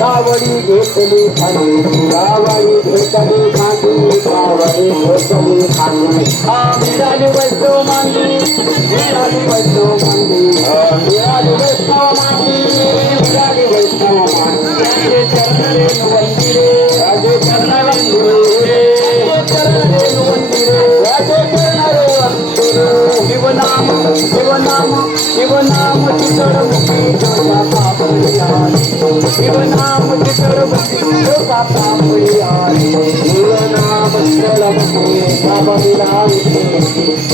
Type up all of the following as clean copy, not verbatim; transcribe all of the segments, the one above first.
कावडी घेतली खांदी कावडी घेतली खांदी कावडी घेतली खांदी मिळाली वैष्णव मांदी मिळाली वैष्णव मांदी मिळाली वैष्णव मांदी मिळाली वैष्णव मांदी राजे चरणारे वंदिरे राजे चरणारे वंदिरे चरणारे वंदिरे राजे चरणारे वंदिरे शिवनाम शिवनाम शिवनाम चितळमुखी जोगा पापडियारी शिवनाम चितळमुखी जोगा पापडियारी शिवनाम चितळमुखी पापडियारी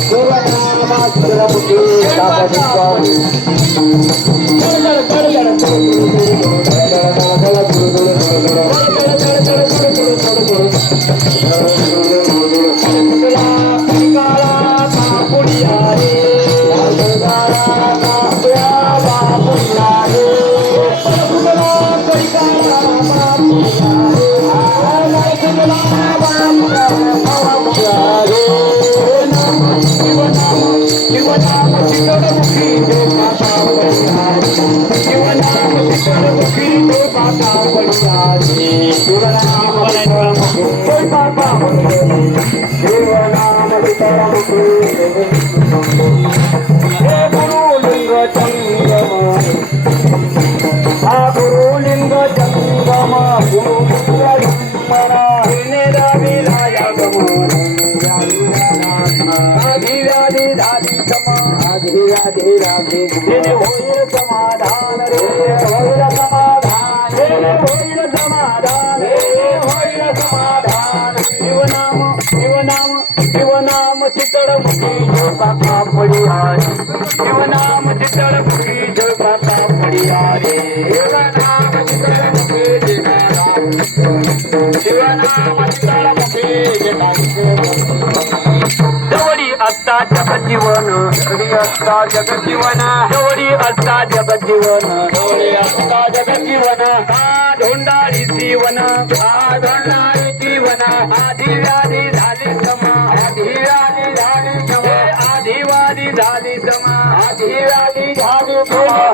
शिवनाम चितळमुखी पापडियारी गुरुलिंग जंगम होईल समाधान रे होईल समाधान होईल समाधान होईल समाधान शिवनाम शिवनाम शिवनाम चितळमुखी जोगा पापडियारी शिवनाम चितळमुखी जोगा पापडियारी शिवनाम चितळमुखी शिवनाम चितळमुखी जवळी असता जगजीवन जवळी असता जगजीवन जवळी असता जगजीवन जवळी असता जगजीवन धोंडाळी जीवन धोंडाळी जीवन आदिव्याधी झाली समा आदिव्याधी झाली समा आदिवादी झाली समा आदिव्याधी झाली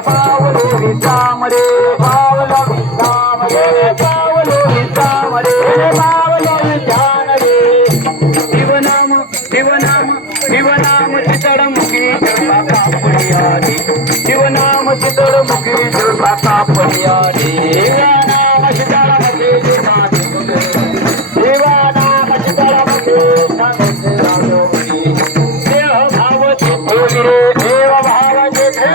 पावलो विसाम रे पावलो विसाम रे पावलो विसाम रे पावलो विधान रे शिवनाम शिवनाम शिवनाम चितळमुखी जोगा पापडियारी शिवनाम चितळमुखी जोगा पापडियारी शिवनाम चितळमुखी शिवनाम चितळमुखी देह भाव ठेवी रे देव भाव ठेवी रे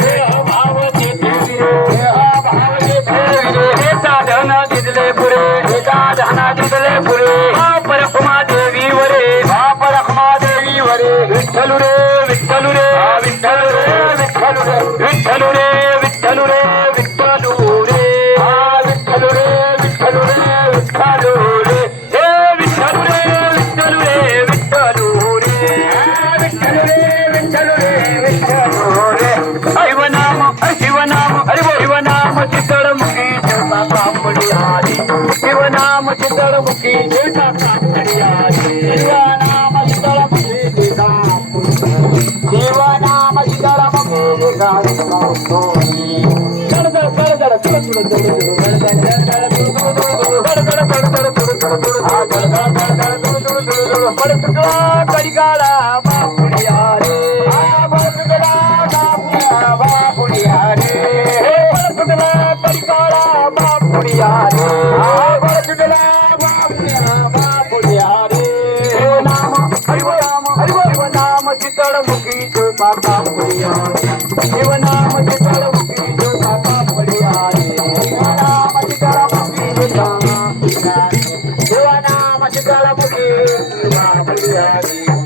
देह भाव ठेवी रे देह भाव ठेवी रे हे साधन दिसले पुरे हे साधन दिसले पुरे परखमा देवी वरे परखमा देवी वरे विठ्ठलू रे विठ्ठलू रे विठ्ठलू रे विठ्ठलू रे विठ्ठलू रे विठ्ठलू रे विठ्ठलू रे विठ्ठलू रे विठ्ठलू रे विठ्ठलू रे हे विठ्ठलू रे विठ्ठलू रे विठ्ठलू रे विठ्ठलू रे विठ्ठलू रे विठ्ठलू रे शिवनाम शिवनाम हरि बोल शिवनाम चितळमुखी जोगा पापडियारी शिवनाम चितळमुखी जोगा पापडियारी शिवनाम चितळमुखी जोगा शिवनाम चितळमुखी जोगा कडिकाला बापुडियारे बापुडियारे कडिकाला बापुडियारे बापुडियारे शिवनाम शिवनाम शिवनाम चितळमुखी जोगा पापडियारी शिवनाम चितळमुखी जोगा पापडियारी शिवनाम चितळमुखी जोगा शिवनाम चितळमुखी जोगा पापडियारी